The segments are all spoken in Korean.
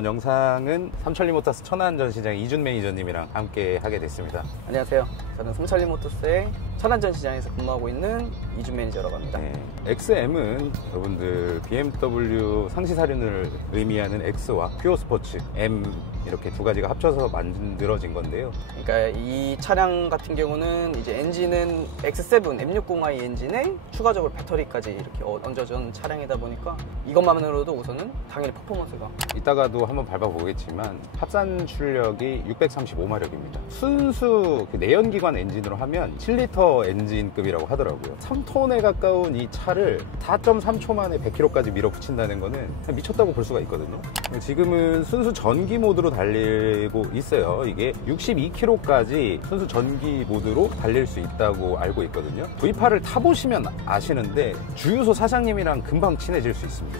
이번 영상은 삼천리모터스 천안 전시장 이준 매니저님이랑 함께 하게 됐습니다. 안녕하세요. 저는 삼천리모터스의 천안 전시장에서 근무하고 있는 이준 매니저라고 합니다. 네, XM은 여러분들 BMW 상시사륜을 의미하는 X와 퓨어 스포츠 M 이렇게 두 가지가 합쳐서 만들어진 건데요. 그러니까 이 차량 같은 경우는 이제 엔진은 X7 M60i 엔진에 추가적으로 배터리까지 이렇게 얹어준 차량이다 보니까 이것만으로도 우선은 당연히 퍼포먼스가, 이따가도 한번 밟아보겠지만 합산 출력이 635마력입니다. 순수 내연기관 엔진으로 하면 7리터 엔진급이라고 하더라고요. 3톤에 가까운 이 차를 4.3초 만에 100km까지 밀어붙인다는 거는 미쳤다고 볼 수가 있거든요. 지금은 순수 전기 모드로 달리고 있어요. 이게 62km까지 순수 전기 모드로 달릴 수 있다고 알고 있거든요. V8을 타보시면 아시는데 주유소 사장님이랑 금방 친해질 수 있습니다.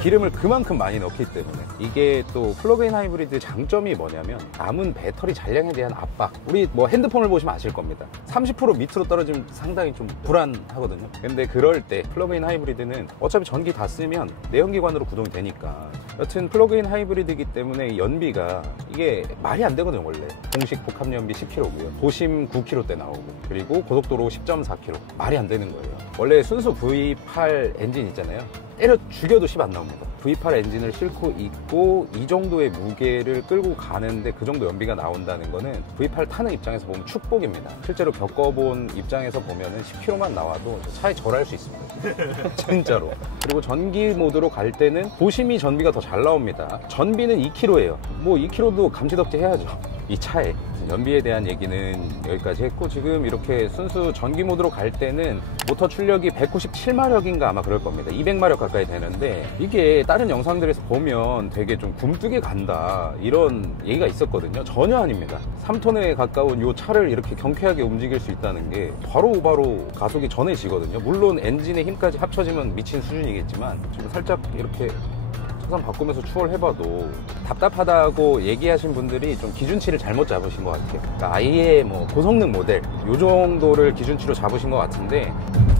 기름을 그만큼 많이 넣기 때문에. 이게 또 플러그인 하이브리드 장점이 뭐냐면 남은 배터리 잔량에 대한 압박, 우리 뭐 핸드폰을 보시면 아실 겁니다. 30% 밑으로 떨어지면 상당히 좀 불안하거든요. 근데 그럴 때 플러그인 하이브리드는 어차피 전기 다 쓰면 내연기관으로 구동이 되니까, 여튼 플러그인 하이브리드이기 때문에 연비가 이게 말이 안 되거든요. 원래 공식 복합 연비 10km고요 도심 9km대 나오고, 그리고 고속도로 10.4km, 말이 안 되는 거예요. 원래 순수 V8 엔진 있잖아요, 때려 죽여도 10 안 나옵니다. V8 엔진을 싣고 있고 이 정도의 무게를 끌고 가는데 그 정도 연비가 나온다는 거는 V8 타는 입장에서 보면 축복입니다. 실제로 겪어본 입장에서 보면은 10km만 나와도 차에 절할 수 있습니다. 진짜로. 그리고 전기 모드로 갈 때는 도심이 전비가 더 잘 나옵니다. 전비는 2km예요. 뭐 2km도 감지덕지 해야죠. 이 차에. 연비에 대한 얘기는 여기까지 했고, 지금 이렇게 순수 전기 모드로 갈 때는 모터 출력이 197마력인가 아마 그럴 겁니다. 200마력 가까이 되는데, 이게 다른 영상들에서 보면 되게 좀 굼뜨게 간다 이런 얘기가 있었거든요. 전혀 아닙니다. 3톤에 가까운 이 차를 이렇게 경쾌하게 움직일 수 있다는 게 바로 가속이 전해지거든요. 물론 엔진의 힘까지 합쳐지면 미친 수준이겠지만, 지금 살짝 이렇게 차선 바꾸면서 추월해봐도 답답하다고 얘기하신 분들이 좀 기준치를 잘못 잡으신 것 같아요. 그러니까 아예 뭐 고성능 모델 요 정도를 기준치로 잡으신 것 같은데,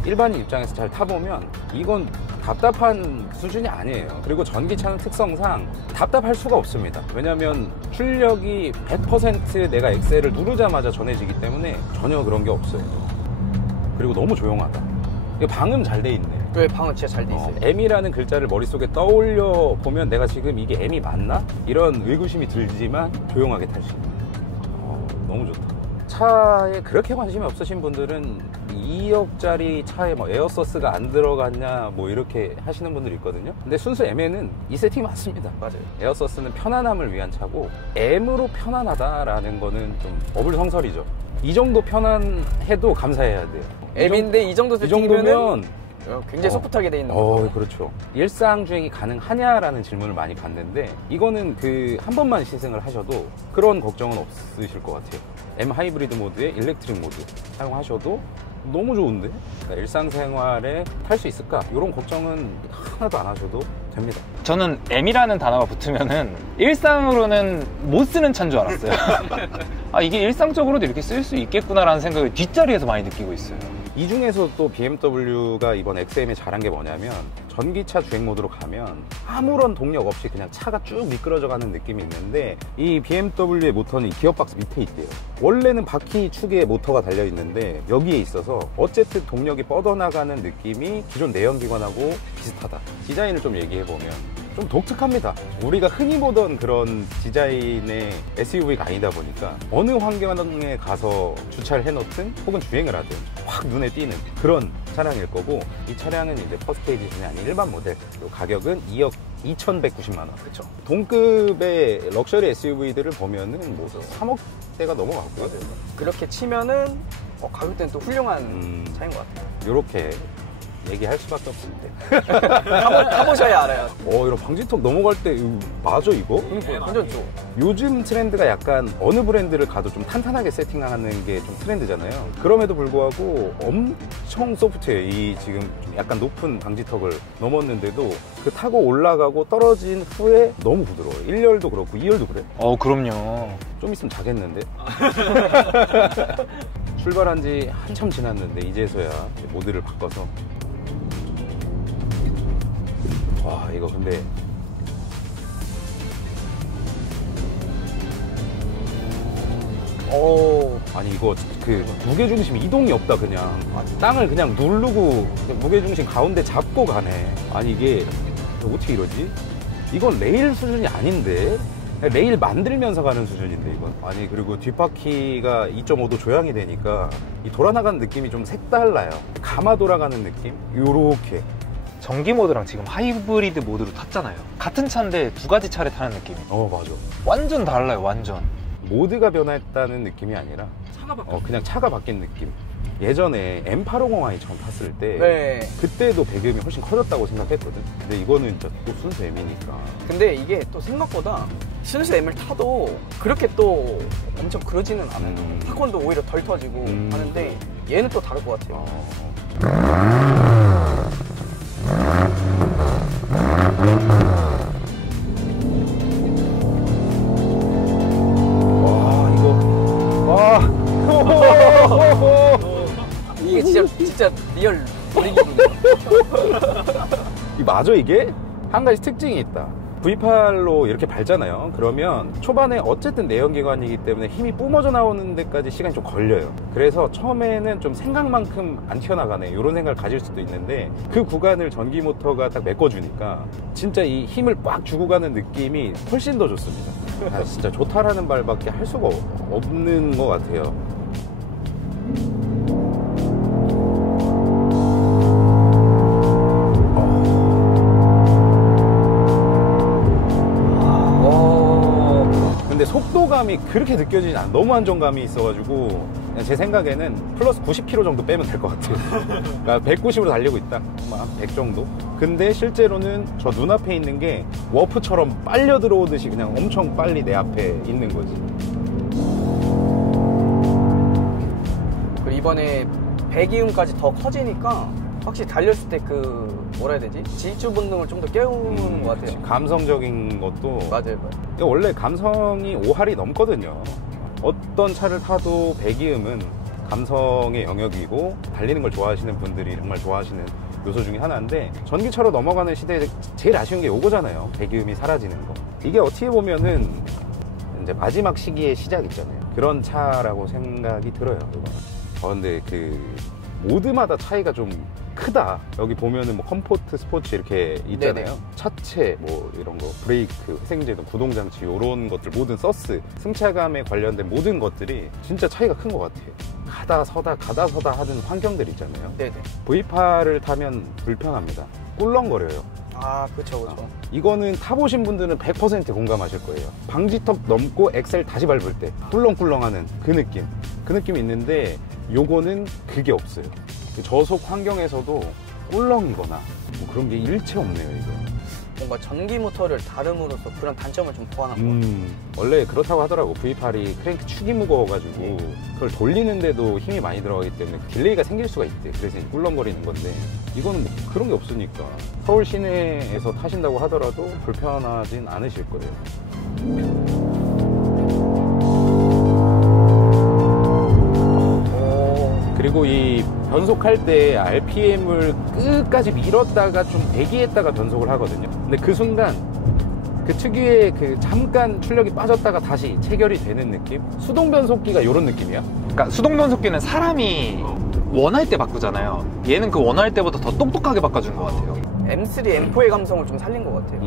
일반인 입장에서 잘 타보면 이건 답답한 수준이 아니에요. 그리고 전기차는 특성상 답답할 수가 없습니다. 왜냐면 출력이 100% 내가 엑셀을 누르자마자 전해지기 때문에 전혀 그런 게 없어요. 그리고 너무 조용하다. 방음 잘 돼 있네. 왜 방은 진짜 잘 돼 있어요. M이라는 글자를 머릿속에 떠올려 보면 내가 지금 이게 M이 맞나? 이런 의구심이 들지만 조용하게 탈 수 있는. 너무 좋다. 차에 그렇게 관심이 없으신 분들은 2억짜리 차에 뭐 에어서스가 안 들어갔냐 뭐 이렇게 하시는 분들이 있거든요. 근데 순수 M에는 이 세팅이 맞습니다. 맞아요. 에어서스는 편안함을 위한 차고, M으로 편안하다라는 거는 좀 어불성설이죠. 이 정도 편안해도 감사해야 돼요. M인데 이 정도 세팅이면 굉장히 소프트하게 돼 있는 거죠. 그렇죠. 일상 주행이 가능하냐라는 질문을 많이 받는데, 이거는 한 번만 시승을 하셔도 그런 걱정은 없으실 것 같아요. M 하이브리드 모드에 일렉트릭 모드 사용하셔도 너무 좋은데? 그러니까 일상생활에 탈 수 있을까? 이런 걱정은 하나도 안 하셔도 됩니다. 저는 M이라는 단어가 붙으면은 일상으로는 못 쓰는 차인 줄 알았어요. 이게 일상적으로도 이렇게 쓸 수 있겠구나라는 생각을 뒷자리에서 많이 느끼고 있어요. 이 중에서 또 BMW가 이번 XM에 잘한 게 뭐냐면, 전기차 주행 모드로 가면 아무런 동력 없이 그냥 차가 쭉 미끄러져 가는 느낌이 있는데, 이 BMW의 모터는 이 기어박스 밑에 있대요. 원래는 바퀴 축에 모터가 달려 있는데 여기에 있어서 어쨌든 동력이 뻗어나가는 느낌이 기존 내연기관하고 비슷하다. 디자인을 좀 얘기해보면 좀 독특합니다. 우리가 흔히 보던 그런 디자인의 SUV가 아니다 보니까 어느 환경에 가서 주차를 해놓든 혹은 주행을 하든 확 눈에 띄는 그런 차량일 거고, 이 차량은 이제 퍼스트 에디션이 아닌 일반 모델, 그리고 가격은 2억 2,190만 원. 그렇죠. 동급의 럭셔리 SUV들을 보면은 뭐 3억대가 넘어가고요. 그렇게 치면은 가격대는 또 훌륭한 차인 것 같아요. 이렇게 얘기할 수밖에 없는데 타보셔야 알아요. 이런 방지턱 넘어갈 때 맞아 이거? 완전 좋아. 요즘 트렌드가 약간 어느 브랜드를 가도 좀 탄탄하게 세팅하는 게 좀 트렌드잖아요. 그럼에도 불구하고 엄청 소프트해요. 이 지금 좀 약간 높은 방지턱을 넘었는데도 그 타고 올라가고 떨어진 후에 너무 부드러워요. 1열도 그렇고 2열도 그래. 그럼요. 좀 있으면 자겠는데. 출발한 지 한참 지났는데 이제서야 모드를 바꿔서, 와 이거 근데 아니 이거 그 무게중심 이동이 없다. 그냥 땅을 그냥 누르고 무게중심 가운데 잡고 가네. 아니 이게 어떻게 이러지? 이건 레일 수준이 아닌데? 레일 만들면서 가는 수준인데 이건. 아니 그리고 뒷바퀴가 2.5도 조향이 되니까 이 돌아나가는 느낌이 좀 색달라요. 감아 돌아가는 느낌? 요렇게. 전기 모드랑 지금 하이브리드 모드로 탔잖아요. 같은 차인데 두 가지 차를 타는 느낌이에요. 맞아. 완전 달라요, 완전. 모드가 변했다는 느낌이 아니라 그냥 차가 바뀐 느낌. 예전에 M850i 처음 탔을 때 네. 그때도 배기음이 훨씬 커졌다고 생각했거든. 근데 이거는 진짜 또 순수 M이니까. 근데 이게 또 생각보다 순수 M을 타도 그렇게 또 엄청 그러지는 않아요. 타건도 오히려 덜 터지고 하는데 얘는 또 다를 것 같아요. 와 이거 와 이게 진짜 리얼 놀이기구예요. 이 맞아 이게? 한 가지 특징이 있다. V8로 이렇게 밟잖아요. 그러면 초반에 어쨌든 내연기관이기 때문에 힘이 뿜어져 나오는 데까지 시간이 좀 걸려요. 그래서 처음에는 좀 생각만큼 안 튀어나가네 이런 생각을 가질 수도 있는데 그 구간을 전기 모터가 딱 메꿔주니까 진짜 이 힘을 빡 주고 가는 느낌이 훨씬 더 좋습니다. 아, 진짜 좋다라는 말밖에 할 수가 없는 것 같아요. 근데 속도감이 그렇게 느껴지지 않아. 너무 안정감이 있어가지고 제 생각에는 플러스 90km 정도 빼면 될 것 같아요. 그러니까 190으로 달리고 있다. 100 정도. 근데 실제로는 저 눈앞에 있는 게 워프처럼 빨려 들어오듯이 그냥 엄청 빨리 내 앞에 있는 거지. 그리고 이번에 배기음까지 더 커지니까 확실히 달렸을 때 그 뭐라 해야 되지? 질주 본능을 좀 더 깨우는 것 같아요. 감성적인 것도 맞아요. 이게 원래 감성이 5할이 넘거든요. 어떤 차를 타도 배기음은 감성의 영역이고 달리는 걸 좋아하시는 분들이 정말 좋아하시는 요소 중에 하나인데 전기차로 넘어가는 시대에 제일 아쉬운 게 요거잖아요. 배기음이 사라지는 거. 이게 어떻게 보면은 이제 마지막 시기의 시작 있잖아요. 그런 차라고 생각이 들어요. 근데 그 모드마다 차이가 좀 크다. 여기 보면은 뭐 컴포트, 스포츠 이렇게 있잖아요. 네네. 차체 뭐 이런 거, 브레이크, 회생제동, 구동장치 이런 것들 모든 서스, 승차감에 관련된 모든 것들이 진짜 차이가 큰 것 같아요. 가다 서다 하는 환경들 있잖아요. 네네. V8을 타면 불편합니다. 꿀렁거려요. 아, 그쵸. 이거는 타보신 분들은 100% 공감하실 거예요. 방지턱 넘고 엑셀 다시 밟을 때 꿀렁꿀렁하는 그 느낌이 있는데 요거는 그게 없어요. 저속 환경에서도 꿀렁이거나 뭐 그런 게 일체 없네요. 이거 뭔가 전기 모터를 다름으로써 그런 단점을 좀 보완한 것 같아요. 원래 그렇다고 하더라고. V8이 크랭크 축이 무거워가지고 그걸 돌리는데도 힘이 많이 들어가기 때문에 딜레이가 생길 수가 있대. 그래서 이제 꿀렁거리는 건데 이거는 뭐 그런 게 없으니까 서울 시내에서 타신다고 하더라도 불편하진 않으실 거예요. 그리고 이 변속할 때 RPM을 끝까지 밀었다가 좀 대기했다가 변속을 하거든요. 근데 그 순간 그 특유의 그 잠깐 출력이 빠졌다가 다시 체결이 되는 느낌? 수동 변속기가 이런 느낌이야? 그러니까 수동 변속기는 사람이 원할 때 바꾸잖아요. 얘는 그 원할 때보다 더 똑똑하게 바꿔준 것 같아요. M3, M4의 감성을 좀 살린 것 같아요.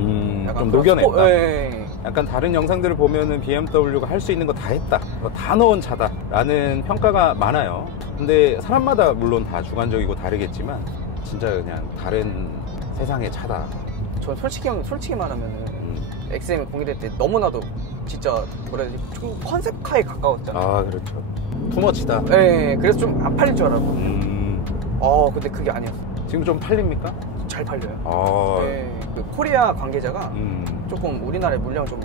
좀 녹여냈다. 네. 약간 다른 영상들을 보면은 BMW가 할 수 있는 거 다 했다, 다 넣은 차다 라는 평가가 많아요. 근데 사람마다 물론 다 주관적이고 다르겠지만 진짜 그냥 다른 세상의 차다. 전 솔직히 말하면은 XM이 공개될 때 너무나도 진짜 뭐라 해야 되지? 좀 컨셉카에 가까웠잖아요. 아, 그렇죠. 투머치다. 네, 그래서 좀 안 팔릴 줄 알았거든요. 근데 그게 아니었어. 지금 좀 팔립니까? 잘 팔려요. 아, 네, 그 코리아 관계자가 조금 우리나라의 물량 좀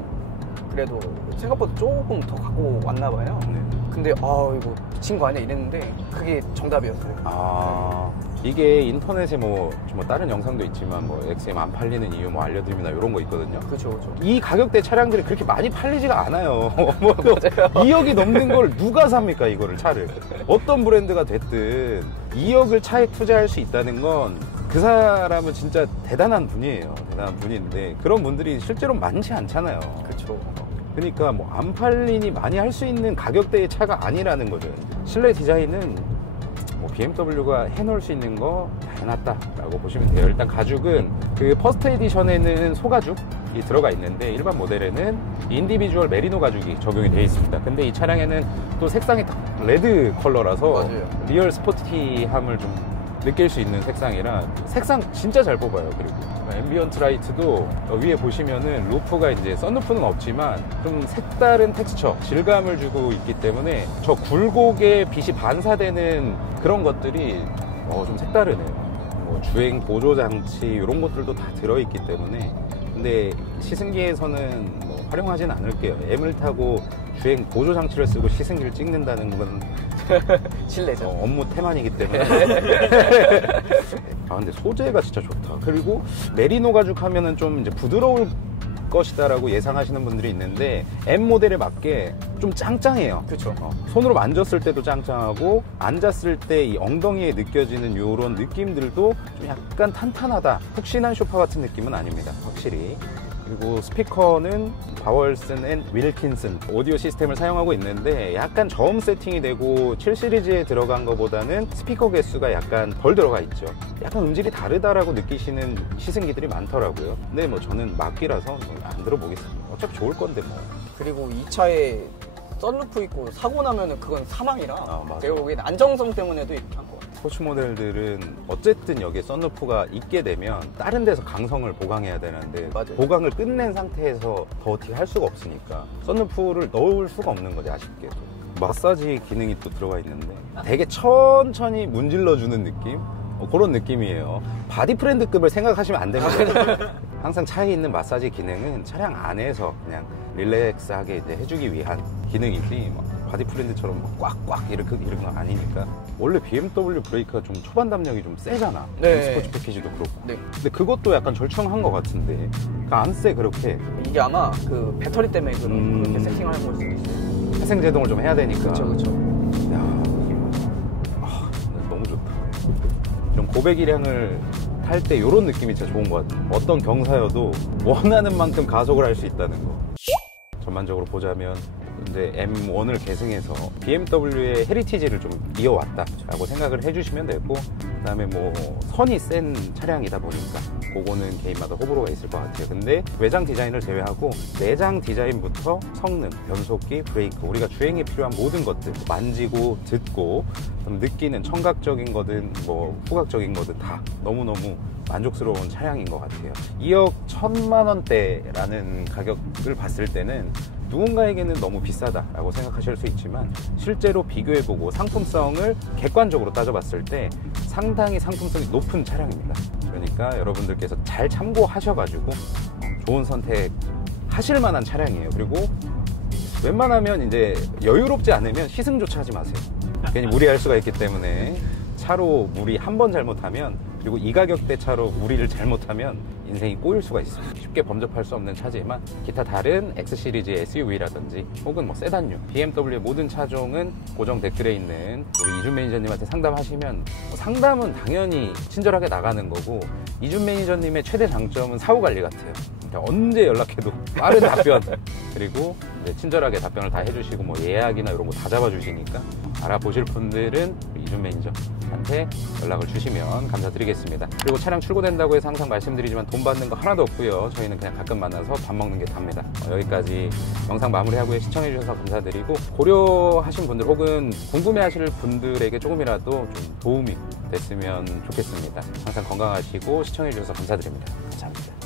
그래도 생각보다 조금 더 갖고 왔나 봐요. 네. 근데 이거 미친 거 아니야 이랬는데 그게 정답이었어요. 이게 인터넷에 뭐 다른 영상도 있지만 뭐 XM 안 팔리는 이유 뭐 알려드립니다 이런 거 있거든요. 그렇죠. 이 가격대 차량들이 그렇게 많이 팔리지가 않아요. 뭐 2억이 넘는 걸 누가 삽니까 이거를 차를. 어떤 브랜드가 됐든 2억을 차에 투자할 수 있다는 건 그 사람은 진짜 대단한 분이에요. 대단한 분인데 그런 분들이 실제로 많지 않잖아요. 그렇죠. 그러니까 뭐 안 팔리니 많이 할 수 있는 가격대의 차가 아니라는 거죠. 실내 디자인은 뭐 BMW가 해놓을 수 있는 거 다 해놨다라고 보시면 돼요. 일단 가죽은 그 퍼스트 에디션에는 소가죽이 들어가 있는데 일반 모델에는 인디비주얼 메리노 가죽이 적용이 되어 있습니다. 근데 이 차량에는 또 색상이 딱 레드 컬러라서 맞아요. 리얼 스포티함을 좀 느낄 수 있는 색상이라 색상 진짜 잘 뽑아요. 그리고 앰비언트 라이트도 위에 보시면은 루프가 이제 썬루프는 없지만 좀 색다른 텍스처, 질감을 주고 있기 때문에 저 굴곡에 빛이 반사되는 그런 것들이 좀 색다르네요. 뭐 주행 보조 장치 이런 것들도 다 들어있기 때문에 근데 시승기에서는 뭐 활용하진 않을게요. M을 타고 주행 보조 장치를 쓰고 시승기를 찍는다는 건 실내죠. 업무 태만이기 때문에. 아 근데 소재가 진짜 좋다. 그리고 메리노 가죽 하면은 좀 이제 부드러울 것이다라고 예상하시는 분들이 있는데 M 모델에 맞게 좀 짱짱해요. 그렇죠. 손으로 만졌을 때도 짱짱하고 앉았을 때 이 엉덩이에 느껴지는 이런 느낌들도 좀 약간 탄탄하다. 푹신한 소파 같은 느낌은 아닙니다. 확실히. 그리고 스피커는 바월슨 앤 윌킨슨 오디오 시스템을 사용하고 있는데 약간 저음 세팅이 되고 7 시리즈에 들어간 것보다는 스피커 개수가 약간 덜 들어가 있죠. 약간 음질이 다르다라고 느끼시는 시승기들이 많더라고요. 근데 뭐 저는 막기라서 안 들어보겠습니다. 어차피 좋을 건데 뭐. 그리고 이 차에 썬루프 있고 사고 나면은 그건 사망이라 맞아. 결국엔 안정성 때문에도 이렇게 한 것 같아요. 스포츠 모델들은 어쨌든 여기에 썬루프가 있게 되면 다른 데서 강성을 보강해야 되는데 맞아요. 보강을 끝낸 상태에서 더 어떻게 할 수가 없으니까 썬루프를 넣을 수가 없는 거지 아쉽게도. 마사지 기능이 또 들어가 있는데 되게 천천히 문질러주는 느낌? 그런 느낌이에요. 바디 프렌드급을 생각하시면 안 됩니다. 항상 차에 있는 마사지 기능은 차량 안에서 그냥 릴렉스하게 이제 해주기 위한 기능이지 바디 프렌드처럼 꽉꽉 이런 건 아니니까. 원래 BMW 브레이크가 좀 초반 담력이 좀 세잖아. 네. 스포츠 패키지도 그렇고. 네. 근데 그것도 약간 절충한 것 같은데 안 세 그렇게. 이게 아마 그 배터리 때문에 그렇게 세팅을 한 걸 수도 있어요. 회생 제동을 좀 해야 되니까. 그렇죠. 야, 너무 좋다. 좀 고배기량을 탈 때 이런 느낌이 진짜 좋은 것 같아요. 어떤 경사여도 원하는 만큼 가속을 할 수 있다는 거. 전반적으로 보자면 이제 M1을 계승해서 BMW의 헤리티지를 좀 이어왔다라고 생각을 해주시면 되고, 그다음에 뭐 선이 센 차량이다 보니까 그거는 개인마다 호불호가 있을 것 같아요. 근데 외장 디자인을 제외하고 내장 디자인부터 성능, 변속기, 브레이크, 우리가 주행에 필요한 모든 것들 만지고 듣고 좀 느끼는 청각적인 거든 뭐 후각적인 거든 다 너무너무 만족스러운 차량인 것 같아요. 2억 1,000만 원대라는 가격을 봤을 때는 누군가에게는 너무 비싸다라고 생각하실 수 있지만 실제로 비교해보고 상품성을 객관적으로 따져봤을 때 상당히 상품성이 높은 차량입니다. 그러니까 여러분들께서 잘 참고하셔가지고 좋은 선택 하실 만한 차량이에요. 그리고 웬만하면 이제 여유롭지 않으면 시승조차 하지 마세요. 괜히 무리할 수가 있기 때문에 차로 무리 한 번 잘못하면, 그리고 이 가격대 차로 무리를 잘못하면 인생이 꼬일 수가 있습니다. 쉽게 범접할 수 없는 차지만 기타 다른 X시리즈의 SUV라든지 혹은 뭐 세단류, BMW의 모든 차종은 고정 댓글에 있는 우리 이준 매니저님한테 상담하시면 상담은 당연히 친절하게 나가는 거고, 이준 매니저님의 최대 장점은 사후 관리 같아요. 그러니까 언제 연락해도 빠른 답변, 그리고 이제 친절하게 답변을 다 해주시고 뭐 예약이나 이런 거 다 잡아주시니까 알아보실 분들은 이준 매니저한테 연락을 주시면 감사드리겠습니다. 그리고 차량 출고된다고 해서 항상 말씀드리지만 돈 받는 거 하나도 없고요. 저희는 그냥 가끔 만나서 밥 먹는 게 답니다. 여기까지 영상 마무리하고요. 시청해주셔서 감사드리고, 고려하신 분들 혹은 궁금해하실 분들에게 조금이라도 좀 도움이 됐으면 좋겠습니다. 항상 건강하시고 시청해주셔서 감사드립니다. 감사합니다.